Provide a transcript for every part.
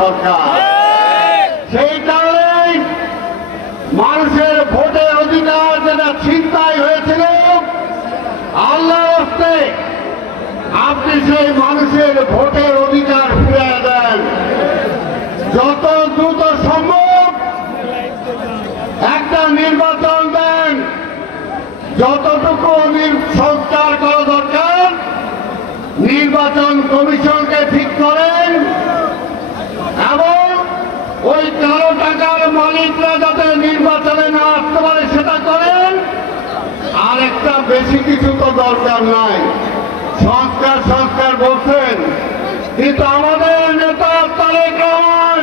সরকার। সেই কারণেই মানুষের ভোটের অধিকার যেটা ছিনতাই হয়েছিল, আল্লাহর হস্তে আপনি সেই মানুষের ভোটের অধিকার ফিরিয়ে দেন। যত দ্রুত সম্ভব একটা নির্বাচন দেন, যতটুকু সংস্কার করা দরকার নির্বাচন কমিশনকে ঠিক করেন এবং ওই কালো টাকার মালিকরা যাতে নির্বাচনে না আসতে পারে সেটা করেন। আর একটা বেশি কিছু তো দরকার নাই। সংস্কার সংস্কার বলছেন, কিন্তু আমাদের নেতা তারেক রহমান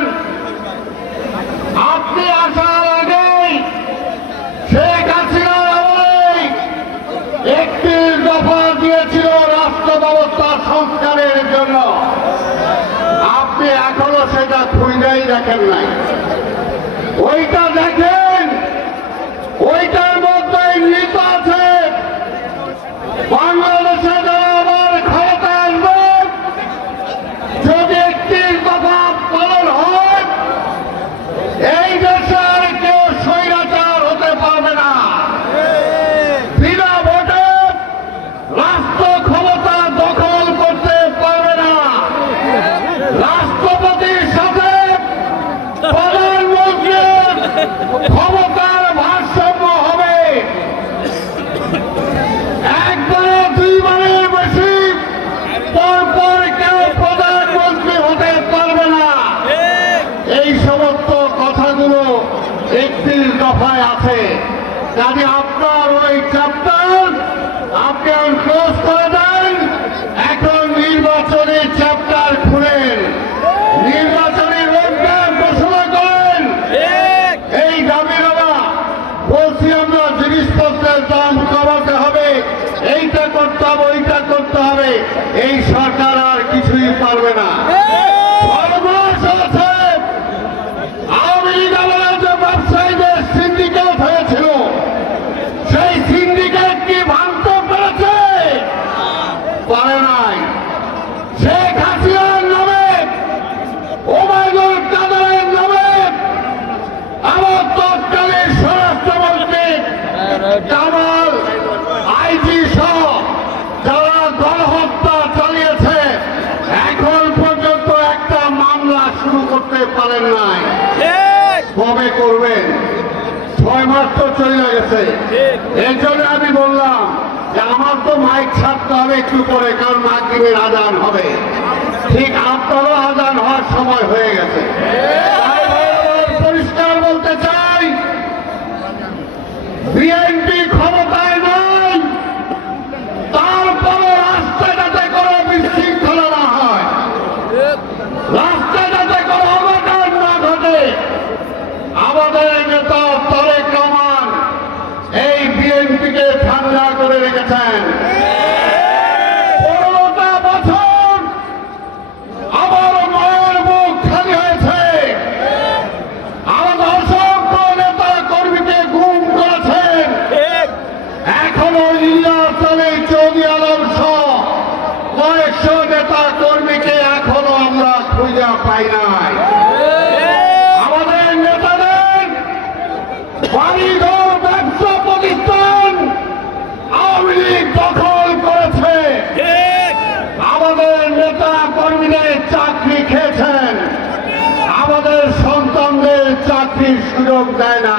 আপনি আসার আগে শেখ হাসিনার আমলে একটি দফা দিয়েছিল রাষ্ট্র ব্যবস্থা সংস্কারের জন্য। আপনি এখনো সেটা খুঁজেই দেখেন নাই। ওইটা দেখেন, ওইটার মধ্যে নিহিত আছে বাংলাদেশে যারা আবার ক্ষমতা আসবে যদি একটি দফা পালন হয়, এই দেশে আর কেউ স্বৈরাচার হতে পারবে না। বিনা ভোটে রাষ্ট্র ক্ষমতা দখল করতে পারবে না। রাষ্ট্রপতির সাথে প্রধানমন্ত্রীর ক্ষমতার ভারসাম্য হবে। একবারে দুইবারের বেশি পরপর কেউ প্রধানমন্ত্রী হতে পারবে না। এই সমস্ত কথাগুলো 31 দফায় আছে। কাজে আপনার ওই চ্যাপ্টার আপনি ক্লোজ করে দেন। এখন নির্বাচনের চ্যাপ্টার খুলেন, নির্বাচনী রোডম্যাপ ঘোষণা করেন। এই দাবিরা বলছি আমরা জিনিসপত্রের দাম কমাতে হবে, এইটা করতে হবে, ওইটা করতে হবে। এই সরকার আর কিছুই পারবে না। সর্বনাশ হয়েছে। আওয়ামী লীগ আমলে যে ব্যবসায়ীদের সিন্ডিকেট হয়েছিল, সেই সিন্ডিকেট কি ভাঙতে পেরেছে? পারে নাই। শেখ হাসিনার নামে, ওবায়দুল কাদেরের নামে আমার তৎকালীন স্বরাষ্ট্রমন্ত্রী কামাল, আইজি সহ যারা গণহত্যা চালিয়েছে এখন পর্যন্ত একটা মামলা শুরু করতে পারেন নাই। কবে করবেন? 6 মাস তো চলে গেছে। এর জন্য আমি বললাম যে আমার তো মাইক ছাড়তে হবে একটু পরে, কারণ মাগরিবের আজান হবে। ঠিক আপনারও আজান হওয়ার সময় হয়ে গেছে। তাই পরিষ্কার বলতে চাই, বিএনপি ক্ষমতায় নাই, তারপরে রাস্তায় যাতে কোনো বিশৃঙ্খলা না হয়, রাস্তায় যাতে কোনো অঘটন না ঘটে, আমাদের নেতা তারেক রহমান এই বিএনপিকে ঠান্ডা করে রেখেছেন। 15টা বছর আমার মায়ের বুক খালি হয়েছে। আমাদের অসংখ্য নেতা কর্মীকে গুম করেছেন। এখনো ইলিয়াস আলী, চৌধুরী আলম সহ কয়েকশো নেতা কর্মীকে এখনো আমরা খুঁজে পাই নাই। আমাদের নেতাদের বাড়িঘর, ব্যবসা প্রতিষ্ঠান আওয়ামী লীগ দখল করেছে। আমাদের নেতা কর্মীদের চাকরি খেয়েছেন, আমাদের সন্তানদের চাকরির সুযোগ দেয় না।